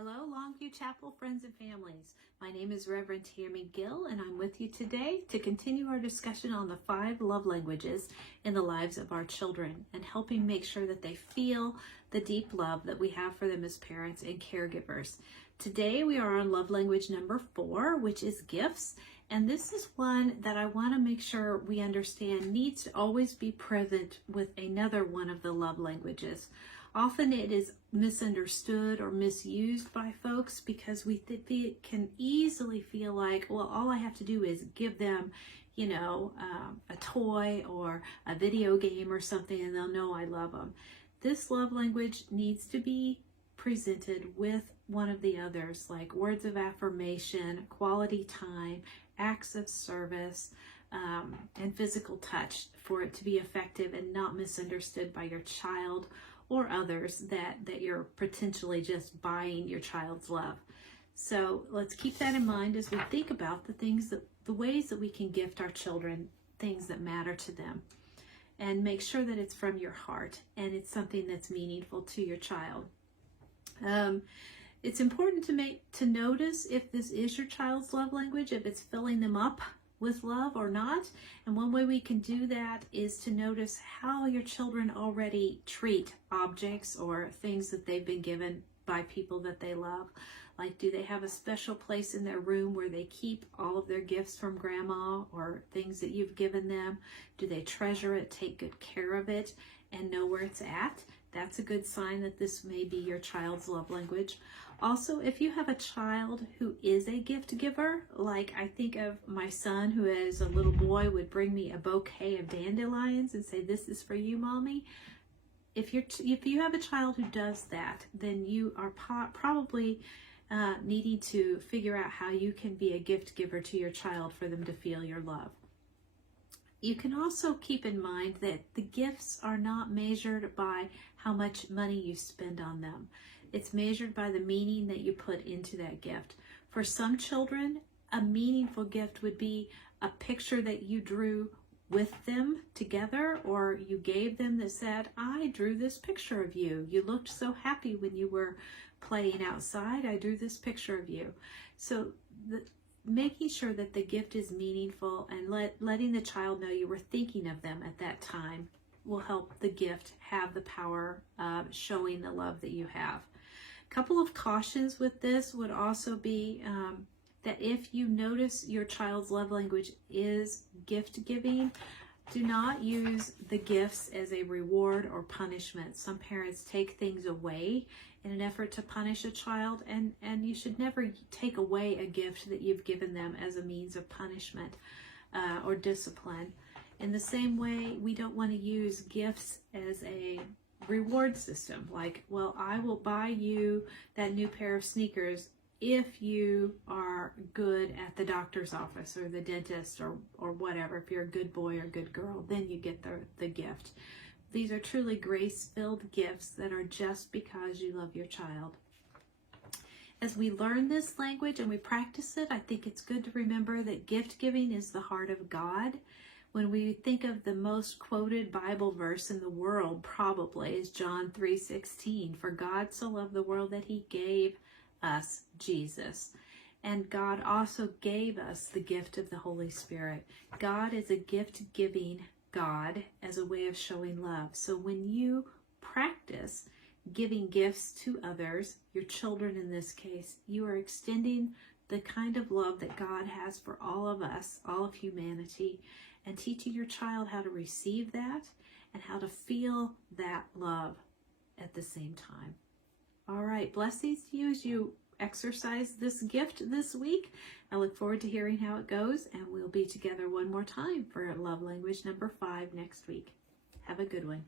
Hello, Longview Chapel friends and families. My name is Reverend Tammy Gill, and I'm with you today to continue our discussion on the 5 love languages in the lives of our children and helping make sure that they feel the deep love that we have for them as parents and caregivers. Today we are on love language number 4, which is gifts. And this is one that I want to make sure we understand needs to always be present with another one of the love languages. Often it is misunderstood or misused by folks because we can easily feel like, well, all I have to do is give them, a toy or a video game or something and they'll know I love them. This love language needs to be presented with one of the others, like words of affirmation, quality time, acts of service, and physical touch for it to be effective and not misunderstood by your child or others that you're potentially just buying your child's love. So let's keep that in mind as we think about the ways that we can gift our children things that matter to them, and make sure that it's from your heart and it's something that's meaningful to your child. It's important to notice if this is your child's love language, if it's filling them up with love or not. And one way we can do that is to notice how your children already treat objects or things that they've been given by people that they love. Like, do they have a special place in their room where they keep all of their gifts from grandma or things that you've given them? Do they treasure it, take good care of it, and know where it's at? That's a good sign that this may be your child's love language. Also, if you have a child who is a gift giver, like I think of my son who as a little boy would bring me a bouquet of dandelions and say, "This is for you, Mommy." If you have a child who does that, then you are probably needing to figure out how you can be a gift giver to your child for them to feel your love. You can also keep in mind that the gifts are not measured by how much money you spend on them. It's measured by the meaning that you put into that gift. For some children, a meaningful gift would be a picture that you drew with them together, or you gave them that said, "I drew this picture of you. You looked so happy when you were playing outside. I drew this picture of you." So making sure that the gift is meaningful and letting the child know you were thinking of them at that time will help the gift have the power of showing the love that you have. A couple of cautions with this would also be that if you notice your child's love language is gift giving, do not use the gifts as a reward or punishment. Some parents take things away in an effort to punish a child, and you should never take away a gift that you've given them as a means of punishment or discipline. In the same way, we don't want to use gifts as a reward system. Like, well, I will buy you that new pair of sneakers if you are good at the doctor's office or the dentist or whatever. If you're a good boy or good girl, then you get the gift. These are truly grace-filled gifts that are just because you love your child. As we learn this language and we practice it, I think it's good to remember that gift giving is the heart of God. When we think of the most quoted Bible verse in the world, probably is John 3:16. For God so loved the world that he gave us Jesus. And God also gave us the gift of the Holy Spirit. God is a gift-giving God as a way of showing love. So when you practice giving gifts to others, your children in this case, you are extending the kind of love that God has for all of us, all of humanity, and teaching your child how to receive that and how to feel that love at the same time. All right, blessings to you as you exercise this gift this week. I look forward to hearing how it goes, and we'll be together one more time for love language number 5 next week. Have a good one.